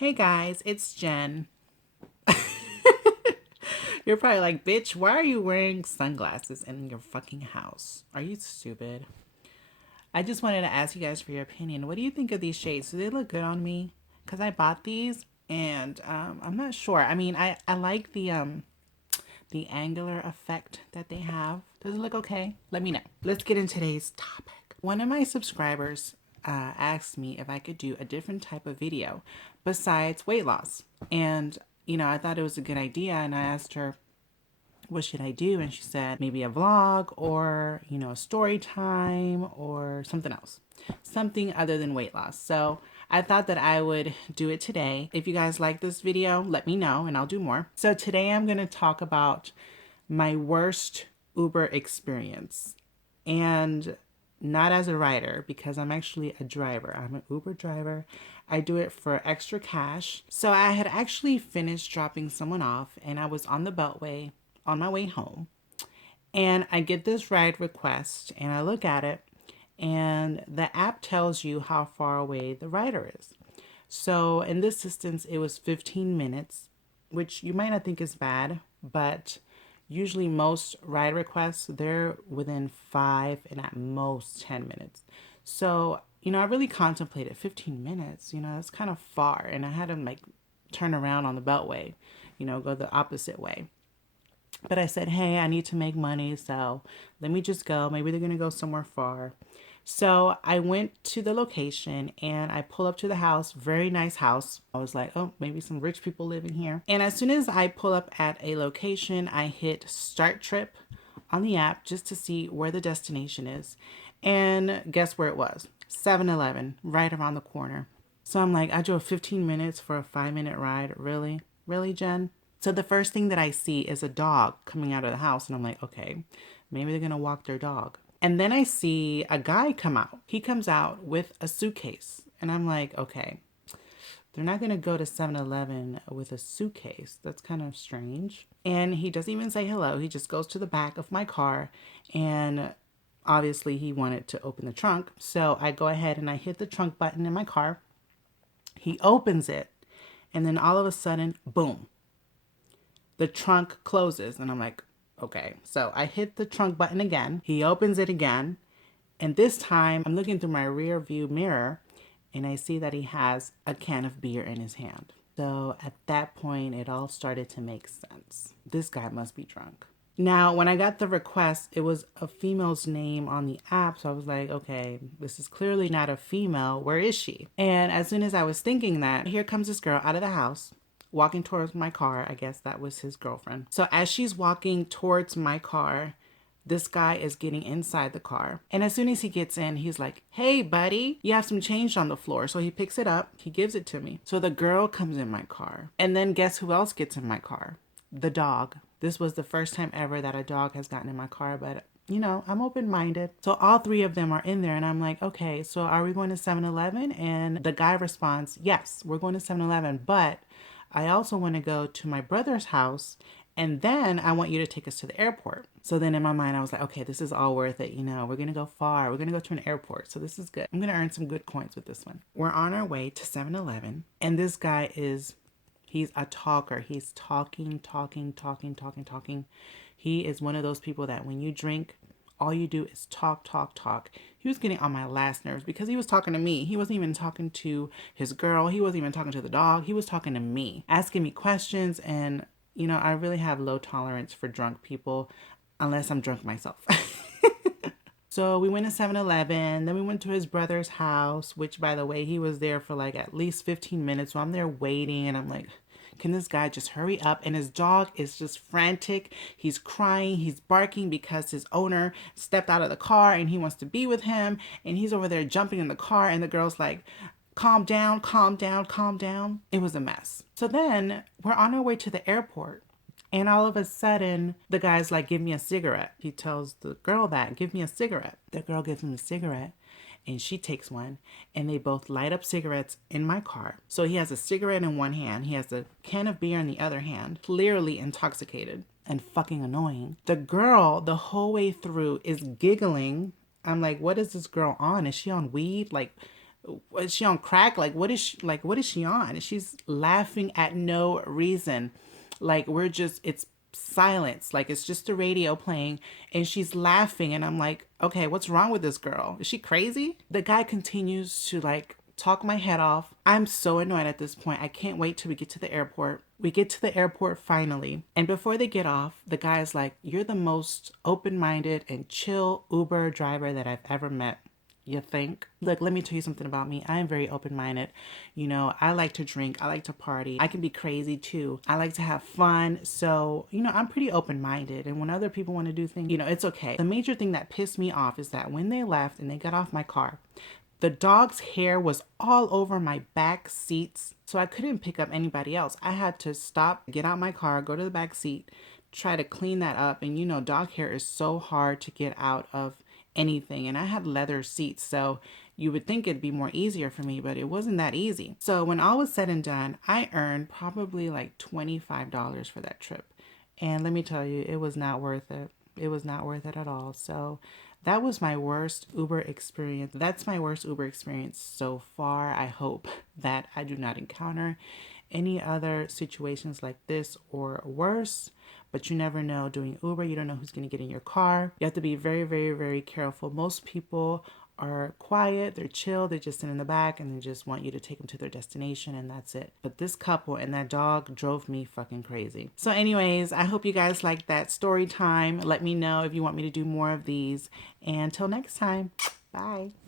Hey guys, it's Jen. You're probably like, bitch, why are you wearing sunglasses in your fucking house? Are you stupid? I just wanted to ask you guys for your opinion. What do you think of these shades? Do they look good on me? Because I bought these and I'm not sure. I mean, I like the angular effect that they have. Does it look okay? Let me know. Let's get into today's topic. One of my subscribers asked me if I could do a different type of video besides weight loss. And, I thought it was a good idea. And I asked her, what should I do? And she said, maybe a vlog or, a story time or something else, something other than weight loss. So I thought that I would do it today. If you guys like this video, let me know and I'll do more. So today I'm going to talk about my worst Uber experience, and not as a rider because I'm actually a driver. I'm an Uber driver. I do it for extra cash. So I had actually finished dropping someone off and I was on the Beltway on my way home. And I get this ride request and I look at it and the app tells you how far away the rider is. So in this instance, it was 15 minutes, which you might not think is bad, but usually most ride requests, they're within 5 and at most 10 minutes. So, I really contemplated 15 minutes, that's kind of far. And I had to like turn around on the Beltway, go the opposite way. But I said, hey, I need to make money, so let me just go. Maybe they're going to go somewhere far. So I went to the location and I pull up to the house. Very nice house. I was like, oh, maybe some rich people live in here. And as soon as I pull up at a location, I hit start trip on the app just to see where the destination is. And guess where it was? 7-Eleven, right around the corner. So I'm like, I drove 15 minutes for a 5-minute ride. Really? Really, Jen? So the first thing that I see is a dog coming out of the house, and I'm like, okay, maybe they're gonna walk their dog. And then I see a guy come out. He comes out with a suitcase, and I'm like, okay, they're not gonna go to 7-Eleven with a suitcase. That's kind of strange. And he doesn't even say hello. He just goes to the back of my car, and obviously he wanted to open the trunk. So I go ahead and I hit the trunk button in my car. He opens it, and then all of a sudden, boom, the trunk closes. And I'm like, okay. So I hit the trunk button again. He opens it again. And this time I'm looking through my rear view mirror and I see that he has a can of beer in his hand. So at that point, it all started to make sense. This guy must be drunk. Now, when I got the request, it was a female's name on the app. So I was like, okay, this is clearly not a female. Where is she? And as soon as I was thinking that, here comes this girl out of the house walking towards my car. I guess that was his girlfriend. So as she's walking towards my car, this guy is getting inside the car. And as soon as he gets in, he's like, hey, buddy, you have some change on the floor. So he picks it up. He gives it to me. So the girl comes in my car. And then guess who else gets in my car? The dog. This was the first time ever that a dog has gotten in my car, but I'm open-minded. So all three of them are in there and I'm like, okay, so are we going to 7-Eleven? And the guy responds, yes, we're going to 7-Eleven, but I also want to go to my brother's house and then I want you to take us to the airport. So then in my mind, I was like, okay, this is all worth it. We're going to go far. We're going to go to an airport. So this is good. I'm going to earn some good coins with this one. We're on our way to 7-Eleven and this guy he's a talker. He's talking. He is one of those people that when you drink, all you do is talk. He was getting on my last nerves because he was talking to me. He wasn't even talking to his girl. He wasn't even talking to the dog. He was talking to me, asking me questions. And, I really have low tolerance for drunk people unless I'm drunk myself. So we went to 7-Eleven, then we went to his brother's house, which by the way, he was there for like at least 15 minutes. So I'm there waiting and I'm like, can this guy just hurry up? And his dog is just frantic. He's crying. He's barking because his owner stepped out of the car and he wants to be with him. And he's over there jumping in the car. And the girl's like, calm down. It was a mess. So then we're on our way to the airport. And all of a sudden, the guy's like, give me a cigarette. He tells the girl that, give me a cigarette. The girl gives him a cigarette and she takes one and they both light up cigarettes in my car. So he has a cigarette in one hand. He has a can of beer in the other hand, clearly intoxicated and fucking annoying. The girl, the whole way through, is giggling. I'm like, what is this girl on? Is she on weed? Like, Is she on crack? Like, what is she on? She's laughing at no reason. Like, it's silence. Like, it's just the radio playing and she's laughing. And I'm like, okay, what's wrong with this girl? Is she crazy? The guy continues to like talk my head off. I'm so annoyed at this point. I can't wait till we get to the airport. We get to the airport finally. And before they get off, the guy's like, you're the most open minded and chill Uber driver that I've ever met. You think? Look, let me tell you something about me. I am very open minded. You know, I like to drink, I like to party, I can be crazy too. I like to have fun. So, you know, I'm pretty open minded. And when other people want to do things, you know, it's okay. The major thing that pissed me off is that when they left and they got off my car, the dog's hair was all over my back seats. So I couldn't pick up anybody else. I had to stop, get out my car, go to the back seat, try to clean that up. And you know, dog hair is so hard to get out of anything. And I had leather seats, so you would think it'd be more easier for me, but it wasn't that easy. So when all was said and done, I earned probably like $25 for that trip. And let me tell you, it was not worth it. It was not worth it at all. So that was my worst Uber experience. That's my worst Uber experience so far. I hope that I do not encounter any other situations like this or worse. But you never know. Doing Uber, you don't know who's going to get in your car. You have to be very, very, very careful. Most people are quiet, they're chill, they just sit in the back and they just want you to take them to their destination and that's it. But this couple and that dog drove me fucking crazy. So anyways, I hope you guys like that story time. Let me know if you want me to do more of these. And until next time, bye.